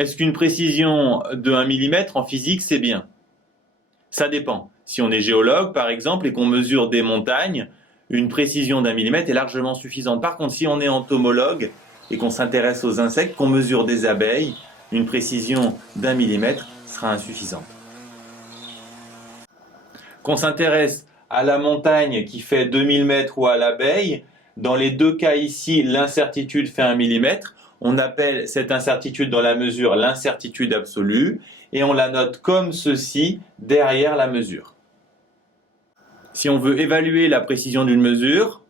Est-ce qu'une précision de 1 mm en physique, c'est bien? Ça dépend. Si on est géologue, par exemple, et qu'on mesure des montagnes, une précision d'1 mm est largement suffisante. Par contre, si on est entomologue et qu'on s'intéresse aux insectes, qu'on mesure des abeilles, une précision d'1 mm sera insuffisante. Qu'on s'intéresse à la montagne qui fait 2000 mètres ou à l'abeille, dans les deux cas ici, l'incertitude fait 1 mm. On appelle cette incertitude dans la mesure l'incertitude absolue et on la note comme ceci derrière la mesure. Si on veut évaluer la précision d'une mesure,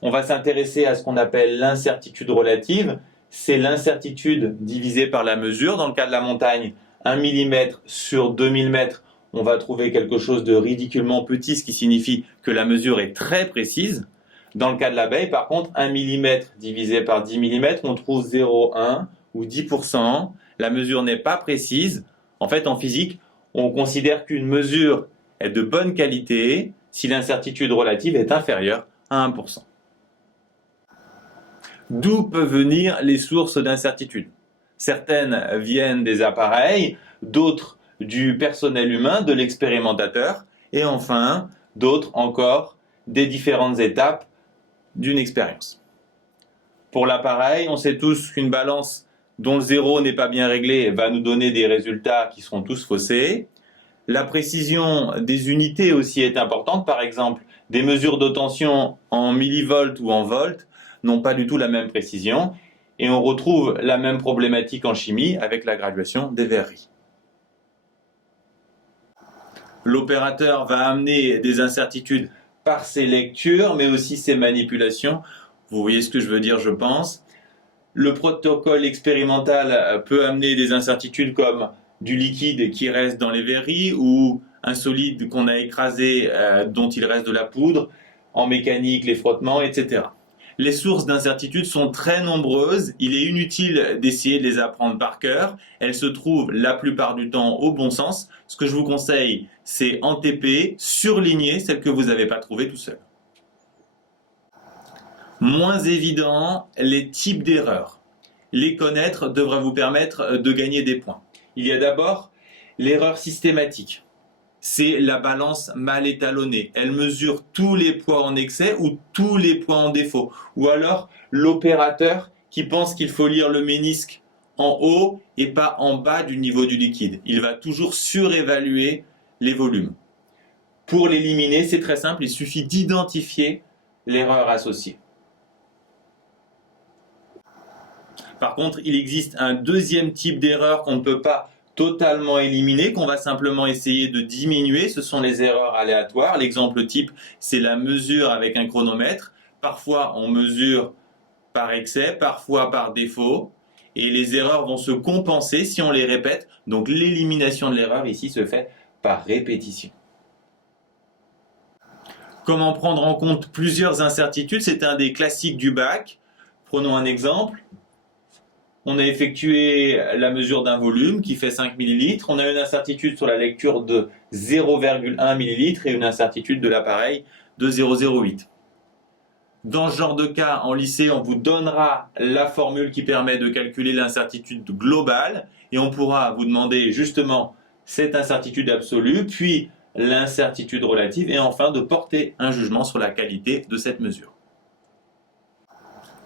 on va s'intéresser à ce qu'on appelle l'incertitude relative. C'est l'incertitude divisée par la mesure. Dans le cas de la montagne, 1 mm sur 2000 mètres, on va trouver quelque chose de ridiculement petit, ce qui signifie que la mesure est très précise. Dans le cas de l'abeille, par contre, 1 mm divisé par 10 mm, on trouve 0,1 ou 10%. La mesure n'est pas précise. En fait, en physique, on considère qu'une mesure est de bonne qualité si l'incertitude relative est inférieure à 1%. D'où peuvent venir les sources d'incertitude? Certaines viennent des appareils, d'autres du personnel humain, de l'expérimentateur, et enfin, d'autres encore des différentes étapes d'une expérience. Pour l'appareil, on sait tous qu'une balance dont le zéro n'est pas bien réglé va nous donner des résultats qui seront tous faussés. La précision des unités aussi est importante. Par exemple, des mesures de tension en millivolts ou en volts n'ont pas du tout la même précision. Et on retrouve la même problématique en chimie avec la graduation des verreries. L'opérateur va amener des incertitudes par ses lectures, mais aussi ses manipulations. Vous voyez ce que je veux dire, je pense. Le protocole expérimental peut amener des incertitudes comme du liquide qui reste dans les verreries ou un solide qu'on a écrasé dont il reste de la poudre, en mécanique, les frottements, etc. Les sources d'incertitude sont très nombreuses, il est inutile d'essayer de les apprendre par cœur, elles se trouvent la plupart du temps au bon sens. Ce que je vous conseille, c'est en TP, surligner celles que vous n'avez pas trouvées tout seul. Moins évident, les types d'erreurs. Les connaître devra vous permettre de gagner des points. Il y a d'abord l'erreur systématique. C'est la balance mal étalonnée. Elle mesure tous les poids en excès ou tous les poids en défaut. Ou alors l'opérateur qui pense qu'il faut lire le ménisque en haut et pas en bas du niveau du liquide. Il va toujours surévaluer les volumes. Pour l'éliminer, c'est très simple, il suffit d'identifier l'erreur associée. Par contre, il existe un deuxième type d'erreur qu'on ne peut pas totalement éliminer, qu'on va simplement essayer de diminuer. Ce sont les erreurs aléatoires. L'exemple type, c'est la mesure avec un chronomètre. Parfois, on mesure par excès, parfois par défaut. Et les erreurs vont se compenser si on les répète. Donc l'élimination de l'erreur ici se fait par répétition. Comment prendre en compte plusieurs incertitudes? C'est un des classiques du bac. Prenons un exemple. On a effectué la mesure d'un volume qui fait 5 ml. On a une incertitude sur la lecture de 0,1 ml et une incertitude de l'appareil de 0,08. Dans ce genre de cas, en lycée, on vous donnera la formule qui permet de calculer l'incertitude globale et on pourra vous demander justement cette incertitude absolue, puis l'incertitude relative et enfin de porter un jugement sur la qualité de cette mesure.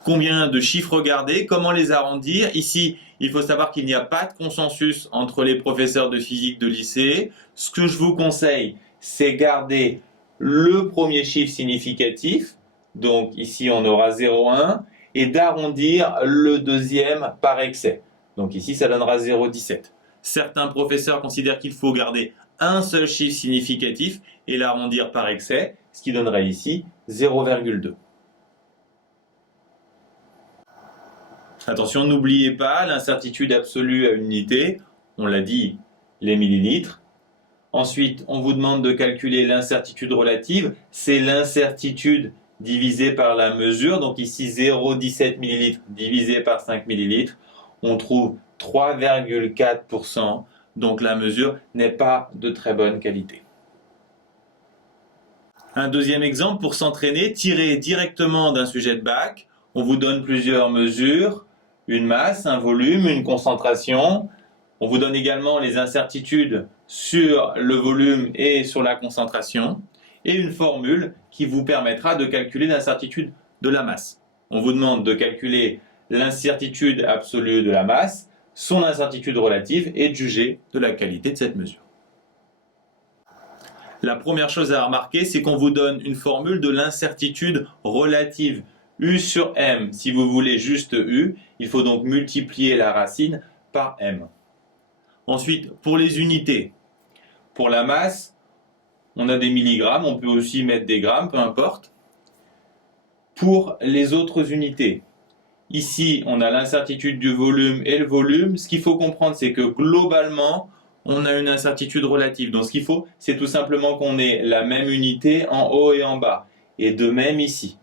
Combien de chiffres garder? Comment les arrondir? Ici, il faut savoir qu'il n'y a pas de consensus entre les professeurs de physique de lycée. Ce que je vous conseille, c'est garder le premier chiffre significatif, donc ici on aura 0,1, et d'arrondir le deuxième par excès. Donc ici ça donnera 0,17. Certains professeurs considèrent qu'il faut garder un seul chiffre significatif et l'arrondir par excès, ce qui donnerait ici 0,2. Attention, n'oubliez pas l'incertitude absolue à une unité, on l'a dit, les millilitres. Ensuite, on vous demande de calculer l'incertitude relative, c'est l'incertitude divisée par la mesure, donc ici 0,17 ml divisé par 5 ml, on trouve 3,4%, donc la mesure n'est pas de très bonne qualité. Un deuxième exemple pour s'entraîner, tiré directement d'un sujet de bac, on vous donne plusieurs mesures. une masse, un volume, une concentration. On vous donne également les incertitudes sur le volume et sur la concentration et une formule qui vous permettra de calculer l'incertitude de la masse. On vous demande de calculer l'incertitude absolue de la masse, son incertitude relative et de juger de la qualité de cette mesure. La première chose à remarquer, c'est qu'on vous donne une formule de l'incertitude relative. U sur M, si vous voulez juste U, il faut donc multiplier la racine par M. Ensuite, pour les unités, pour la masse, on a des milligrammes, on peut aussi mettre des grammes, peu importe. Pour les autres unités, ici, on a l'incertitude du volume et le volume. Ce qu'il faut comprendre, c'est que globalement, on a une incertitude relative. Donc, ce qu'il faut, c'est tout simplement qu'on ait la même unité en haut et en bas. Et de même ici.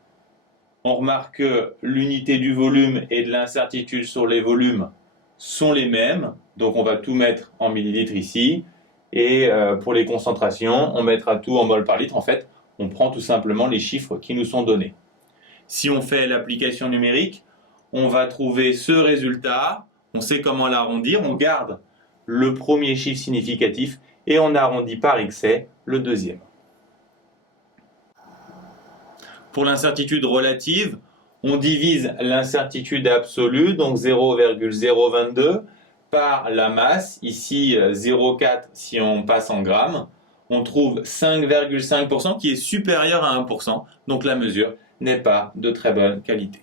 On remarque que l'unité du volume et de l'incertitude sur les volumes sont les mêmes. Donc, on va tout mettre en millilitres ici. Et pour les concentrations, on mettra tout en mol par litre. En fait, on prend tout simplement les chiffres qui nous sont donnés. Si on fait l'application numérique, on va trouver ce résultat. On sait comment l'arrondir. On garde le premier chiffre significatif et on arrondit par excès le deuxième. Pour l'incertitude relative, on divise l'incertitude absolue, donc 0,022, par la masse, ici 0,4 si on passe en grammes. On trouve 5,5% qui est supérieur à 1%, donc la mesure n'est pas de très bonne qualité.